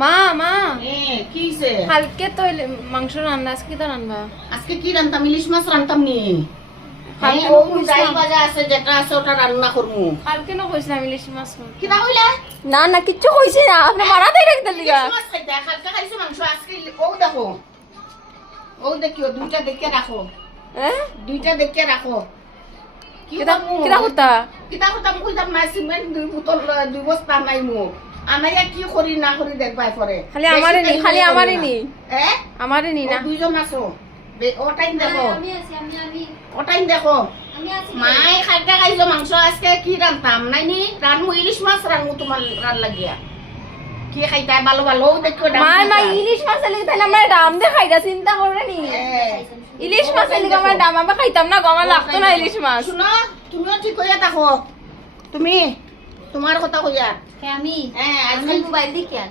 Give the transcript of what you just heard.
মা মা কি হইছে? কালকে তো মাংস রান্না আজকে তো রান্না আজকে কি রান্তাম? ইলিশ মাছ রান্তাম নি। কালকে ও কইছিলাম। যাই বাজা আছে, যেটা আছে ওটা রান্না করমু। কালকে না কইছিলাম ইলিশ মাছ কিটা কইলা? না না কিচ্ছু কইছি না আপনি মারাতেই রাখতে লিগা ইলিশ মাছ খাইতা, কালকে খাইছো মাংস, আজকে ও দেখো। ও দেখিও, দুইটা দেখে রাখো। হ্যাঁ দুইটা দেখে রাখো। কি কিটা করমু? কিটা করতা কিটা করতাম কইতাম না, সিমেন্ট 2 বোতল 2 বস্তা নাইমু। আনাইয়া কি করি না করি দেখবাই পরে। খালি আমারে নি খালি আমারে নি হ্যাঁ? আমারে নি ও না দুইজন আছো। ও টাইম দেখো। আমি আছি আমি ও টাইম দেখো। আমি আছি মাই খাইতে খাইছো মাংস, আজকে কি রান্তাম নাইনি? রানমু ইলিশ মাছ, রানমু তোমার রান লাগিয়া। কি খাইতা ভালো ভালো দেখো দাম মা মা দিতা। ইলিশ মাছ লাগি তাহলে আমরা দাম দে খাইতা চিন্তা করে নি ইলিশ মাছ লাগি আমরা দাম আমরা খাইতাম না গমা লাগতো না ইলিশ মাছ শুনো, তুমিও ঠিক কইয়া দেখো। তুমি তোমার কথা কইয়া। আমি হ্যাঁ, আমি আজকাল মোবাইল দেখি আর